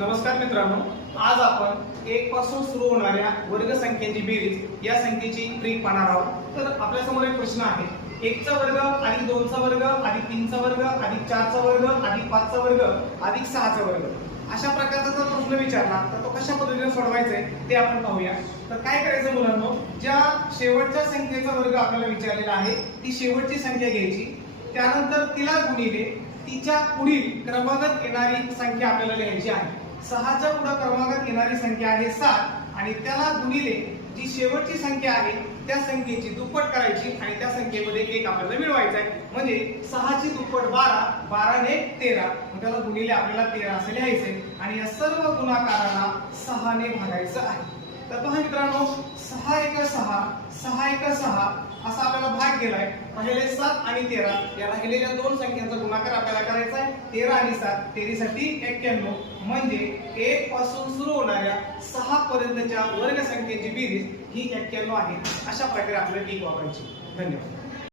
नमस्कार मित्रांनो, आज आपण 1 पासून सुरू होणाऱ्या वर्ग संख्येची बेरीज या संख्येची ट्रिक पाहणार आहोत। तर आपल्या समोर एक प्रश्न आहे, 1 चा वर्ग अधिक 2 चा वर्ग अधिक 3 चा वर्ग अधिक 4 चा वर्ग अधिक 5 चा वर्ग अधिक 6 चा वर्ग अशा प्रकारचा जर प्रश्न विचारला तर तो कशा पद्धतीने सोडवायचा आहे ते आपण पाहूया। तर काय करायचं मुलांनो, ज्या शेवटच्या संख्येचा वर्ग आपल्याला विचारलेला आहे ती शेवटची संख्या घ्यायची, त्यानंतर तिला गुणिले तिच्या पुढील क्रमांकात येणारी संख्या आपल्याला लिहायची आहे। 6 च्या पुढे क्रमांकात येणारी संख्या आहे 7 आणि त्याला गुणिले जी शेवटची संख्या आहे त्या संख्येची दुप्पट करायची आणि त्या संख्येमध्ये 1 आपल्याला मिळवायचा आहे। म्हणजे 6 ची दुप्पट 12, 12 ने 13, मग त्याला गुणिले आपल्याला 13 असे लिहायचे आणि या सर्व गुणाकाराला 6 ने भागायचं आहे। तर पहा मित्रांनो, 6 × 6, 6 × 6 असा आपल्याला भाग गेलाय। पहिले 7 आणि 13 या राहिलेल्या दोन संख्यांचा गुणाकार आपल्याला करायचा आहे। 13 आणि 7 13 साठी 91, म्हणजे 1 पासून सुरू होणाऱ्या 6 पर्यंतच्या वर्ग संख्येची बेरीज ही 91 आहे। अशा प्रकारे आपल्याला ट्रिक वापरायची। धन्यवाद।